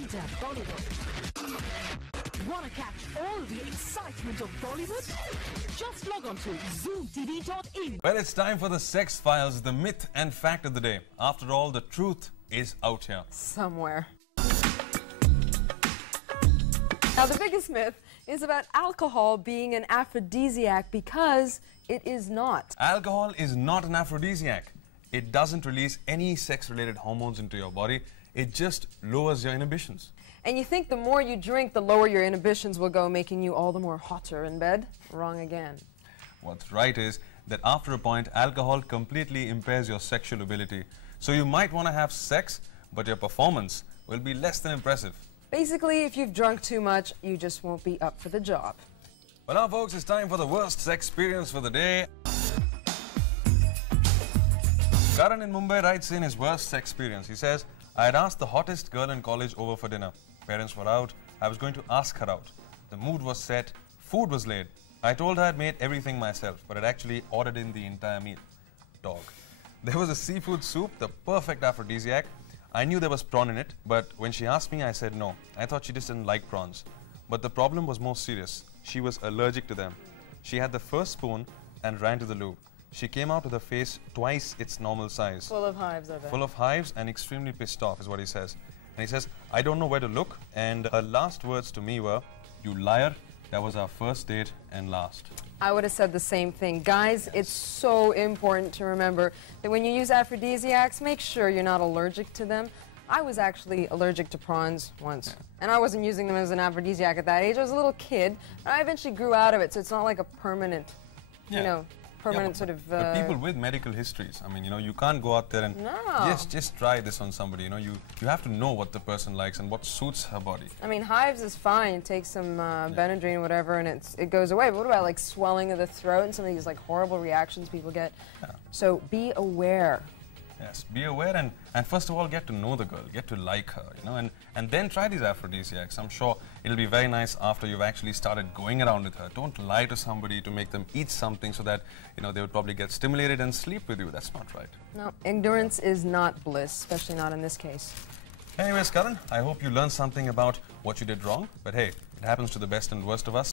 Enter Bollywood. Want to catch all the excitement of Bollywood? Just log on to zoomtv.in. Well, it's time for the Sex Files, the myth and fact of the day. After all, the truth is out here. Somewhere. Now, the biggest myth is about alcohol being an aphrodisiac because it is not. Alcohol is not an aphrodisiac. It doesn't release any sex-related hormones into your body. It just lowers your inhibitions. And you think the more you drink, the lower your inhibitions will go, making you all the more hotter in bed? Wrong again. What's right is that after a point, alcohol completely impairs your sexual ability. So you might want to have sex, but your performance will be less than impressive. Basically, if you've drunk too much, you just won't be up for the job. Well, now, folks, it's time for the worst sex experience for the day. Karan in Mumbai writes in his worst sex experience. He says, I had asked the hottest girl in college over for dinner. Parents were out. I was going to ask her out. The mood was set. Food was laid. I told her I'd made everything myself, but I'd actually ordered in the entire meal. Dog. There was a seafood soup, the perfect aphrodisiac. I knew there was prawn in it, but when she asked me, I said no. I thought she just didn't like prawns. But the problem was more serious. She was allergic to them. She had the first spoon and ran to the loo. She came out with her face twice its normal size. Full of hives, are they? Full of hives and extremely pissed off is what he says. And he says, I don't know where to look. And her last words to me were, you liar, that was our first date and last. I would have said the same thing. Guys, it's so important to remember that when you use aphrodisiacs, make sure you're not allergic to them. I was actually allergic to prawns once. And I wasn't using them as an aphrodisiac at that age. I was a little kid. I eventually grew out of it, so it's not like a permanent, you know, permanent sort of... But people with medical histories, I mean, you know, you can't go out there and just try this on somebody, you know. You have to know what the person likes and what suits her body. I mean, hives is fine. Take some Benadryl or whatever and it goes away. But what about like swelling of the throat and some of these like horrible reactions people get? Yeah. So be aware. Yes, be aware and first of all get to know the girl, get to like her, you know, and then try these aphrodisiacs. I'm sure it'll be very nice after you've actually started going around with her. Don't lie to somebody to make them eat something so that, you know, they would probably get stimulated and sleep with you. That's not right. No, ignorance is not bliss, especially not in this case. Anyways, Karan, I hope you learned something about what you did wrong. But hey, it happens to the best and worst of us.